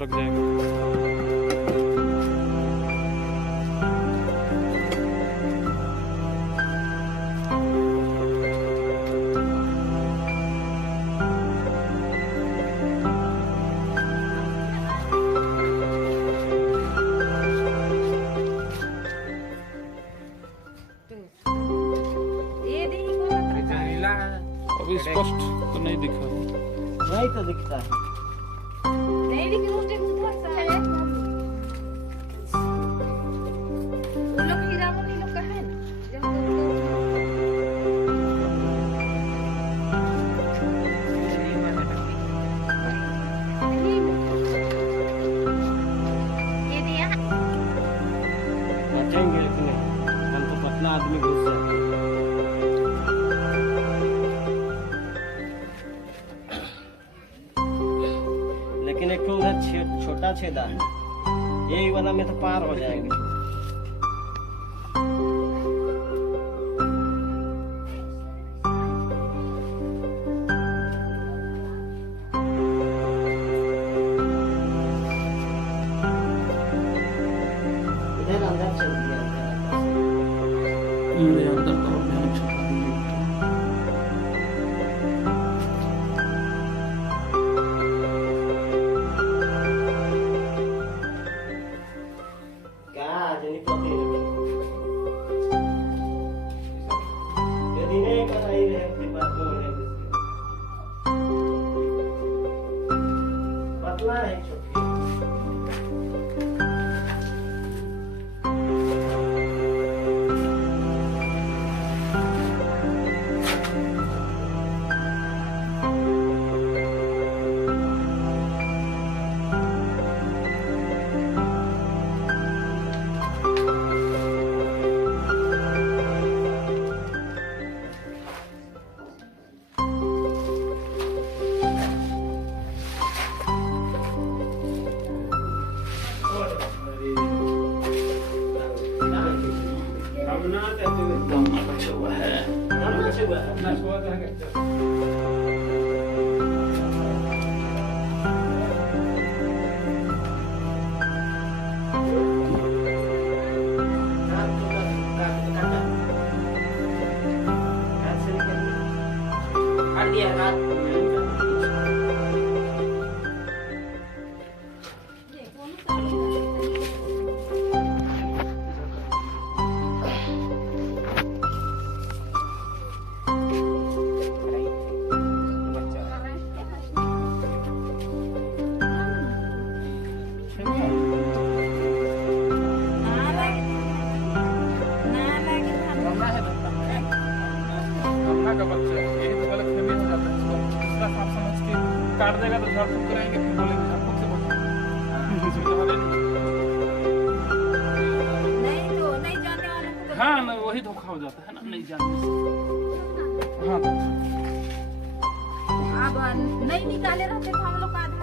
सरक जाएगा। अभी स्पष्ट तो नहीं दिखा। नहीं तो दिखता है। नहीं लेकिन उस टाइम उधर सा है। वो लोग हीरा मोती लोग का है जब ये दिया हटेंगे लेकिन हम तो पतला आदमी घुस जाते हैं। लेकिन एक तो उधर छोटा छेदा है, यही वाला में तो पार हो जाएंगे। इधर अंदर चल दिया मेरे अंदर का और ध्यान छुपा दिया। क्या जनी पति यदि नहीं कराई रहे अपनी बात में रहे पतला है छोटी। अच्छा हुआ है। का बच्चा है, यही तो गलतफहमी हो जाता है। इसको दूसरा सांप समझ के काट देगा तो झाड़ फूक कराएंगे, फिर बोलेंगे झाड़ फूक से बचो। नहीं जाने वाले को तो हाँ ना, वही धोखा हो जाता है ना, नहीं जानने से। हाँ अब नहीं निकाले रहते तो हम लोग का आधा